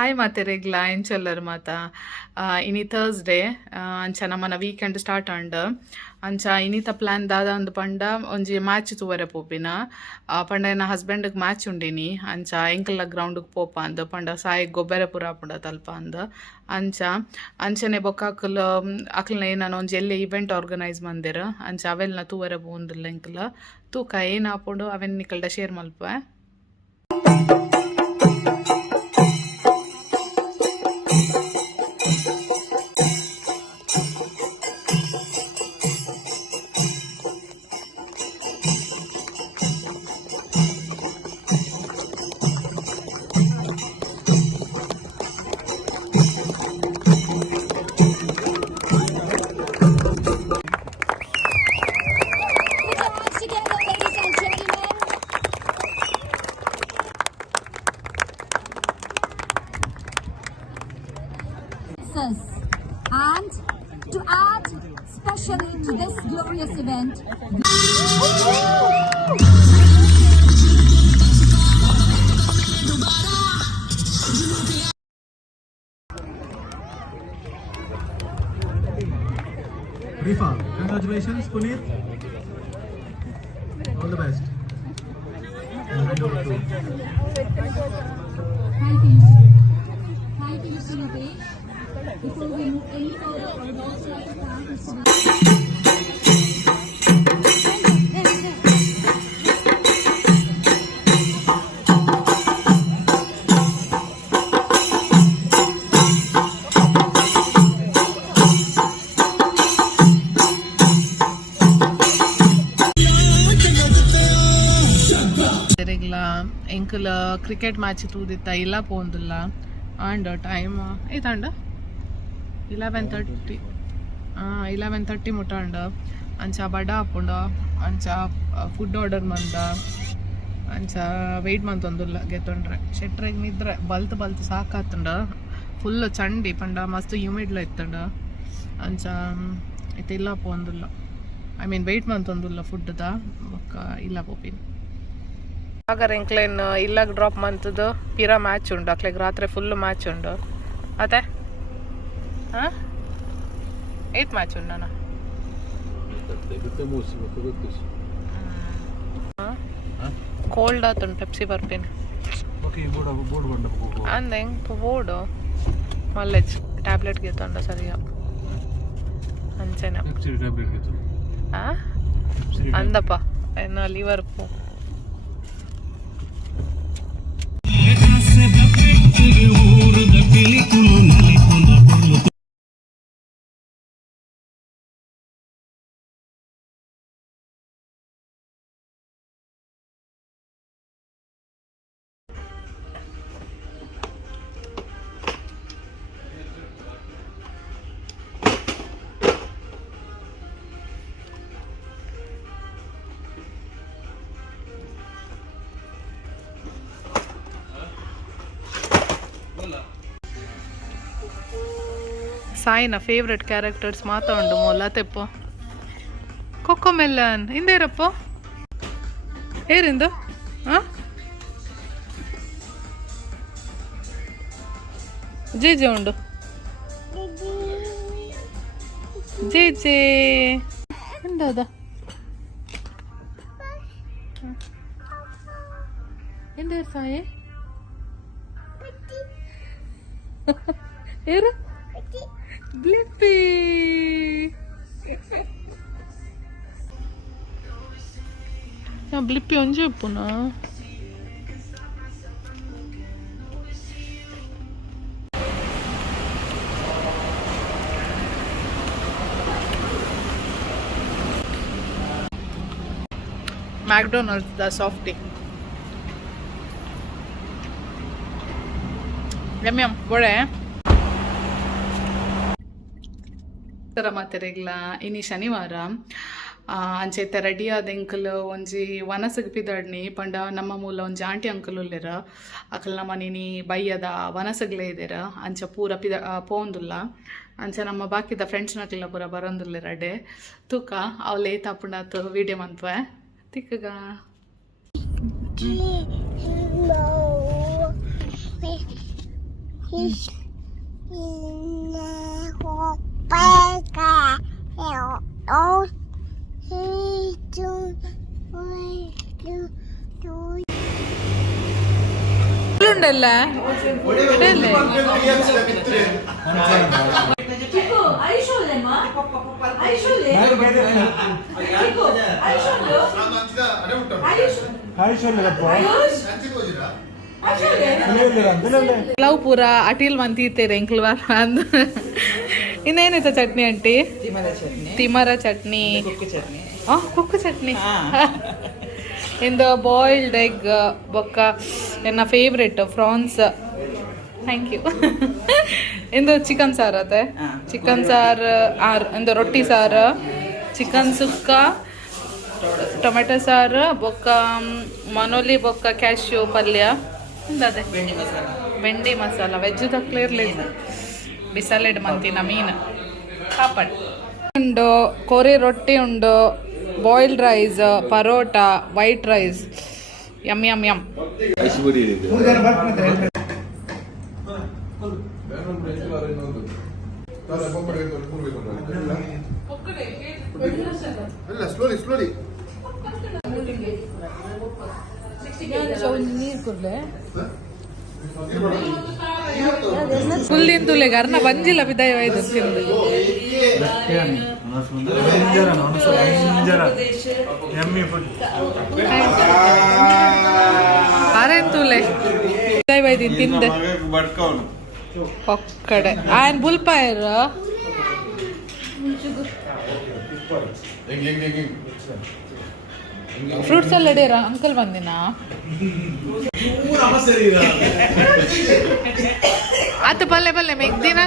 Hi ಮಾತೆರೆಗ್ಲ ಎಂಚಲ್ಲರ್ ಮಾತ ಇನಿ Thursday ಅಂಚ ನಮ್ಮನ ವೀಕೆಂಡ್ ಸ್ಟಾರ್ಟ್ ಆಂಡ್ ಅಂಚ ಇನಿತ ಪ್ಲಾನ್ ದಾದ ಅಂದ್ ಪಂಡ ಒಂಜಿ ಮ್ಯಾಚ್ ತೂವರೆ ಪೋಪಿನ ಪಂಡ ಎನ್ನ ಹಸ್ಬೆಂಡ್ಗೆ ಮ್ಯಾಚ್ ಉಂಡಿನಿ ಅಂಚ ಎಂಕಲ್ನ ಗ್ರೌಂಡ್ಗೆ ಪೋಪ ಅಂದ್ ಪಂಡ ಸಾಯಿಗೆ ಗೊಬ್ಬರ ಪುರ ಪುಂಡ ತಲ್ಪ ಅಂದ್ ಅಂಚ ಅಂಚನೆ ಬೊಕ್ಕ ಅಕ್ಲನ ಏನಾನ ಒಂಜಿ ಎಲ್ಲೆ ಇವೆಂಟ್ ಆರ್ಗನೈಸ್ ಮಂದಿರ ಅಂಚ ಅವೆಲ್ನ ತೂವರೆ ಪೋಂದಿಲ್ಲ ಎಂಕಲ್ ತೂಕ ಏನ್ ಆಪುಂಡು ಅವೆನ್ ನಿಕಲ್ಡ ಶೇರ್ ಮಲ್ಪೆ. And to add specially to this glorious event, Rifa, congratulations, Puneet. All the best. thank you, Suneesh. Before we move any further, I would also like to thank Mr. ಎಂಕಲ್ ಕ್ರಿಕೆಟ್ ಮ್ಯಾಚ್ ತೂದಿತ್ತ ಇಲ್ಲ ಪೋಂದಿಲ್ಲ and time ಐತಂಡ 11:30 11:30 ಮುಟ್ಟಾಂಡ ಅಂಚ ಬಡ ಆಪುಂಡ ಅಂಚ food order ಮಂದ ಅಂಚ weight ಮಂತೊಂದುಲ್ಲ ಗೆತ್ತೊಂಡ್ರೆ ಶೆಟ್ರೆಗೆ ನಿದ್ರೆ ಬಲ್ತ್ ಸಾಕಾತಂಡ ಫುಲ್ ಚಂಡಿ ಪಂಡ ಮಸ್ತ್ ಹ್ಯೂಮಿಡ್ಲ ಇತ್ತಂಡ ಅಂಚ ಐತೆ ಇಲ್ಲ ಪೋಂದಿಲ್ಲ ಐ ಮೀನ್ ವೆಯ್ಟ್ ಮಂತೊಂದುಲ್ಲ ಫುಡ್ದ ಬೊಕ್ಕ ಇಲ್ಲ ಪೋಪಿನ ಆಗಾರ ಎಂಕ್ಲೇನ್ ಇಲ್ಲಾಗ ಡ್ರಾಪ್ ಮಂತದ್ದು ಪಿರಾ ಮ್ಯಾಚ್ ಉಂಡು ಅಕ್ಲೆಗ್ ರಾತ್ರಿ ಫುಲ್ ಮ್ಯಾಚ್ ಉಂಡು ಅದೇ ಹಾಂ 8 ಮ್ಯಾಚ್ ಉಂಡು ನಾನು ಕೋಲ್ಡ್ ಆತುಂಡು ಪೆಪ್ಸಿ ಬರ್ತೀನಿ ಅಂದ ಹೆಂಗೆ ಬೋರ್ಡು ಮಲ್ಲೆಜ್ ಟ್ಯಾಬ್ಲೆಟ್ ಗೆತ್ತೊಂಡ ಸರಿಯ ಅಂಚೆನ ಹಾಂ ಅಂದಪ್ಪ ಏನು ಲಿವರ್ ಸಾಯಿನ ಫೇವ್ರೆಟ್ ಕ್ಯಾರೆಕ್ಟರ್ಸ್ ಮಾತಾಡು ಮೊಲ ತೆಪ್ಪು ಕೊಕ್ಕೊ ಮೆಲ್ಲನ್ ಹಿಂದೇರಪ್ಪ ಏರಿಂದು ಹಾಂ ಜೇಜೆ ಉಂಡು ಜೇಜೆ ಎಂದದ ಎಂದೇರು ಸಾಯಿ ಏರು ಬ್ಲಿಪ್ಪಿ ಬ್ಲಿಪ್ಪಿ ಒಂಜಿ ಉಪ್ಪುನ ಮ್ಯಾಕ್ಡೊನಾಲ್ಡ್ಸ್ ದ ಸಾಫ್ಟಿ ಯಮ್ ಬೋಳೆ ಮಾತೆರೆಗ್ಲ ಇನಿ ಶನಿವಾರ ಅಂಚೆತ್ತ ರೆಡಿ ಆದ ಎಂಕಲ್ ಒಂಜಿ ವನಸಗ್ ಪಿದಾಡ್ನಿ ಪಂಡ ನಮ್ಮ ಮೂಲ ಒಂಜಿ ಆಂಟಿ ಅಂಕಲ್ ಉಲ್ಲೆರ ಅಕಲ್ ನಮ್ಮ ನೀನಿ ಬಯ್ಯದ ವನಸಗ್ಲೇ ಇದೇರ ಅಂಚ ಪೂರ ಪೋಂದುಲ್ಲ ಅಂಚ ನಮ್ಮ ಬಾಕಿದ ಫ್ರೆಂಡ್ಸ್ನಕ್ಲೆಲ್ಲ ಪೂರ ಬರೋಂದುಲ್ಲೆರ ಡೇ ತೂಕ ಅವು ಲೇಟ್ ಆಪುಂಡಾತು ವೀಡಿಯೋ ಮಂತ್ವೆ ತಿಕ್ಕಗ ഉണ്ടല്ല ಕೆಲವು ಪೂರ ಅಟಿಲ್ ಮಂತೀತೇರೆ ಎಂಕ್ಲು ಅಂದ್ ಇನ್ನೇನೈತ ಚಟ್ನಿ ಆಂಟಿ ತಿಮರ ಚಟ್ನಿ ಕುಕ್ಕು ಚಟ್ನಿ ಇಂದ ಬಾಯ್ಲ್ಡ್ ಎಗ್ ಬೊಕ್ಕ ಎನ್ನ ಫೇವ್ರೆಟ್ ಫ್ರಾನ್ಸ್ ಥ್ಯಾಂಕ್ ಯು ಇಂದು ಚಿಕನ್ ಸಾರು ಅದೇ ಚಿಕನ್ ಸಾರು ಇಂದು ರೊಟ್ಟಿ ಸಾರು ಚಿಕನ್ ಸುಕ್ಕ ಟೊಮೆಟೊ ಸಾರು ಬೊಕ್ಕ ಮನೋಲಿ ಬೊಕ್ಕ ಕ್ಯಾಶ್ಯೂ ಪಲ್ಯ ಅದೇ ಬೆಂಡಿ ಮಸಾಲ ವೆಜ್ ತಕ್ಲೆ ಇರಲಿಲ್ಲ ಬಿಸಲೆಡ್ ಮಂತಿನ ಮೀನು ಪಾಪಡ್ ಉಂಡು ಕೊರಿ ರೊಟ್ಟಿ ಉಂಡು boiled rice parotta white rice yum yum yum ಫುಲ್ಲಿಂದುಲೆ ಅರ್ನ ಬಂಜಿಲ್ಲ ಬಿದ್ದಾಯ ಇದು ತಿಂದು ಅರೆಂತೂಲೆ ಬಿದ್ದಾಯ ತಿಂದೆ ಒಕ್ಕಡೆ ಆಯ್ನ್ ಬುಲ್ಪಾಯರ್ ಫ್ರೂಟ್ಸ್ ಎಲ್ಲ ಡೇರ ಅಂಕಲ್ ಬಂದಿನ ಆತ ಪಲ್ಲೆ ಪಲ್ಲೆ ಮೆಗ್ದಿನ